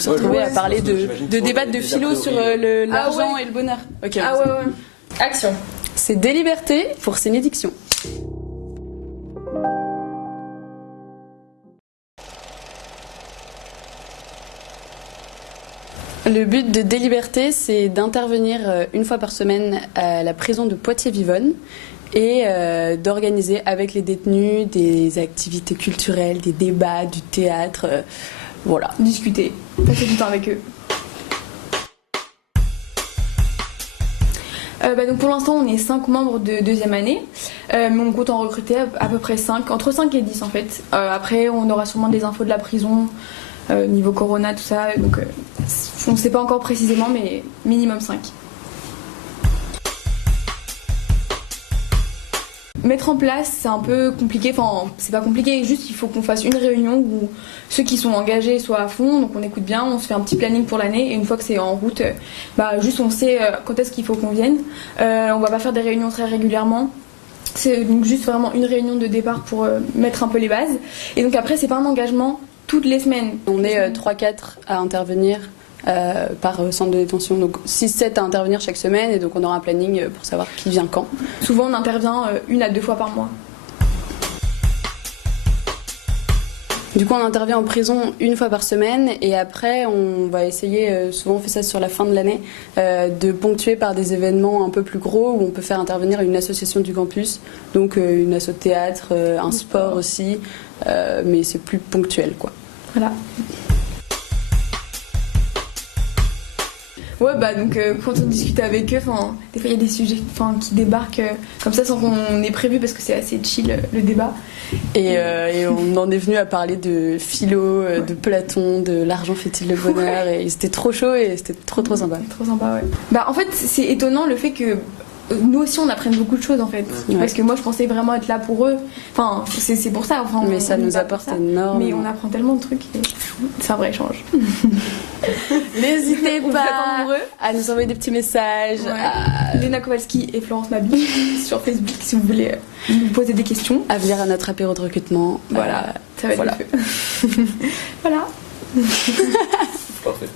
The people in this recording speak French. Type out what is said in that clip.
se retrouver à parler de débattre de philo sur l'argent et le bonheur. Okay, ouais. Action. C'est des libertés pour Sénédiction. Le but de Déliberté, c'est d'intervenir une fois par semaine à la prison de Poitiers-Vivonne et d'organiser avec les détenus des activités culturelles, des débats, du théâtre, voilà. Discuter, passer du temps avec eux. Donc pour l'instant, on est 5 membres de deuxième année, mais on compte en recruter à peu près 5, entre 5 et 10 en fait. Après, on aura sûrement des infos de la prison, niveau corona, tout ça, donc on ne sait pas encore précisément, mais minimum 5. Mettre en place, c'est un peu compliqué, enfin c'est pas compliqué, juste il faut qu'on fasse une réunion où ceux qui sont engagés soient à fond, donc on écoute bien, on se fait un petit planning pour l'année et une fois que c'est en route, juste on sait quand est-ce qu'il faut qu'on vienne. On va pas faire des réunions très régulièrement, c'est donc juste vraiment une réunion de départ pour mettre un peu les bases. Et donc après c'est pas un engagement toutes les semaines. On est 3-4 à intervenir par centre de détention, donc 6-7 à intervenir chaque semaine et donc on aura un planning pour savoir qui vient quand. Souvent on intervient 1 à 2 fois par mois. Du coup on intervient en prison 1 fois par semaine et après on va essayer, souvent on fait ça sur la fin de l'année, de ponctuer par des événements un peu plus gros où on peut faire intervenir une association du campus, donc une asso de théâtre, un sport aussi, mais c'est plus ponctuel quoi. Voilà. Ouais, donc quand on discute avec eux, des fois il y a des sujets qui débarquent comme ça sans qu'on ait prévu parce que c'est assez chill le débat. Et on en est venu à parler de philo, de Platon, de l'argent fait-il le bonheur, et c'était trop chaud et c'était trop sympa. Trop sympa, ouais. En fait, c'est étonnant le fait que nous aussi on apprenne beaucoup de choses en fait, parce que moi je pensais vraiment être là pour eux, c'est pour ça, mais ça nous apporte énormément, mais on apprend tellement de trucs et c'est un vrai échange. N'hésitez pas à nous envoyer des petits messages, Léna Kowalski et Florence Mabi sur Facebook si vous voulez nous poser des questions, à venir à notre apéro de recrutement, voilà, ça va être le feu. Voilà. Parfait.